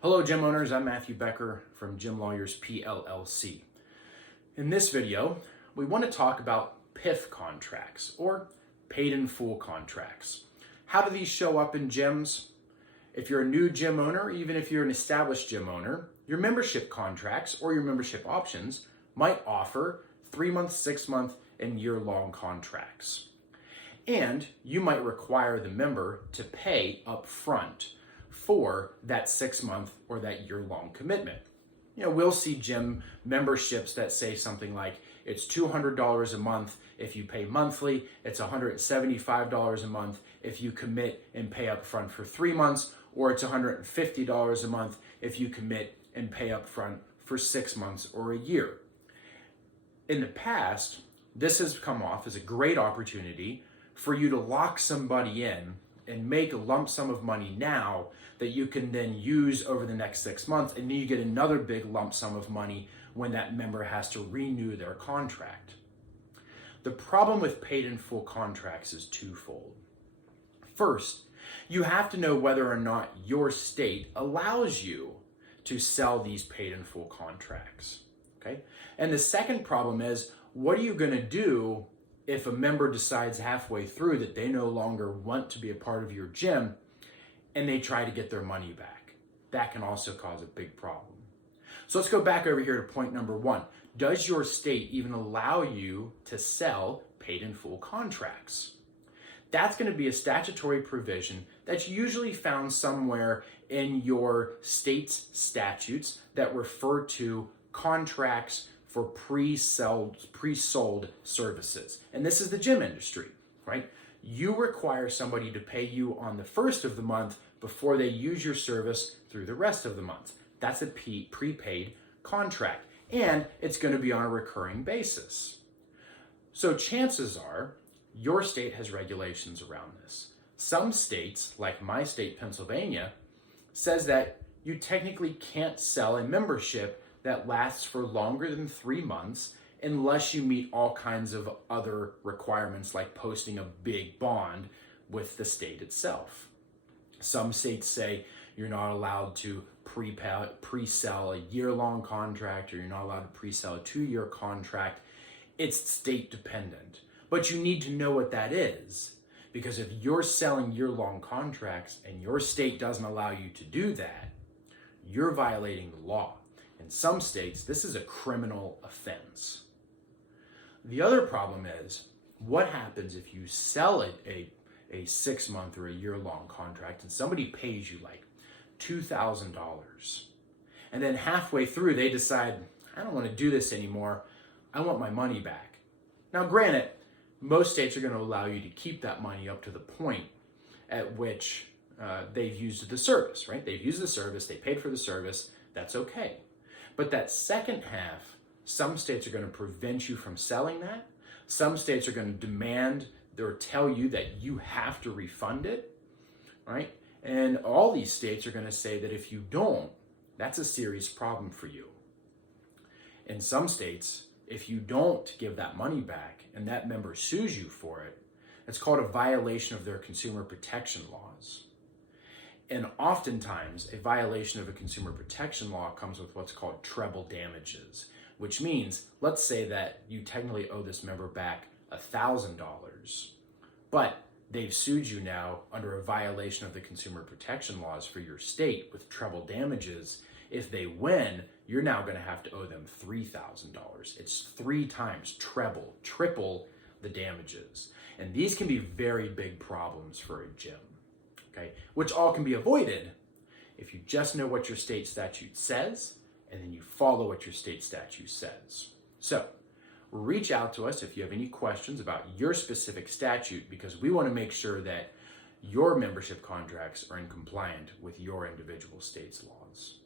Hello gym owners, I'm Matthew Becker from Gym Lawyers PLLC. In this video, we want to talk about PIF contracts or paid in full contracts. How do these show up in gyms? If you're a new gym owner, even if you're an established gym owner, your membership contracts or your membership options might offer 3-month, 6-month, and year-long contracts. And you might require the member to pay up front for that 6-month or that year-long commitment. We'll see gym memberships that say something like it's $200 a month if you pay monthly, it's $175 a month if you commit and pay up front for 3 months, or it's $150 a month if you commit and pay up front for 6 months or a year. In the past, this has come off as a great opportunity for you to lock somebody in and make a lump sum of money now that you can then use over the next 6 months, and then you get another big lump sum of money when that member has to renew their contract. The problem with paid in full contracts is twofold. First, you have to know whether or not your state allows you to sell these paid in full contracts, okay? And the second problem is, what are you gonna do if a member decides halfway through that they no longer want to be a part of your gym and they try to get their money back? That can also cause a big problem. So let's go back over here to point number 1. Does your state even allow you to sell paid in full contracts? That's going to be a statutory provision that's usually found somewhere in your state's statutes that refer to contracts for pre-sold services. And this is the gym industry, right? You require somebody to pay you on the first of the month before they use your service through the rest of the month. That's a prepaid contract, and it's going to be on a recurring basis. So chances are your state has regulations around this. Some states, like my state, Pennsylvania, says that you technically can't sell a membership that lasts for longer than 3 months unless you meet all kinds of other requirements like posting a big bond with the state itself. Some states say you're not allowed to pre-sell a year-long contract, or you're not allowed to pre-sell a 2-year contract. It's state dependent, but you need to know what that is, because if you're selling year-long contracts and your state doesn't allow you to do that, you're violating the law. In some states, this is a criminal offense. The other problem is, what happens if you sell a 6-month or a year-long contract and somebody pays you like $2,000, and then halfway through they decide, I don't want to do this anymore, I want my money back. Now granted, most states are going to allow you to keep that money up to the point at which they've used the service, right? They've used the service, they paid for the service, that's okay. But that second half, some states are going to prevent you from selling that. Some states are going to demand or tell you that you have to refund it, right? And all these states are going to say that if you don't, that's a serious problem for you. In some states, if you don't give that money back and that member sues you for it, it's called a violation of their consumer protection laws. And oftentimes, a violation of a consumer protection law comes with what's called treble damages, which means, let's say that you technically owe this member back $1,000, but they've sued you now under a violation of the consumer protection laws for your state with treble damages. If they win, you're now going to have to owe them $3,000. It's 3 times triple the damages. And these can be very big problems for a gym. Okay, which all can be avoided if you just know what your state statute says and then you follow what your state statute says. So reach out to us if you have any questions about your specific statute, because we want to make sure that your membership contracts are in compliance with your individual state's laws.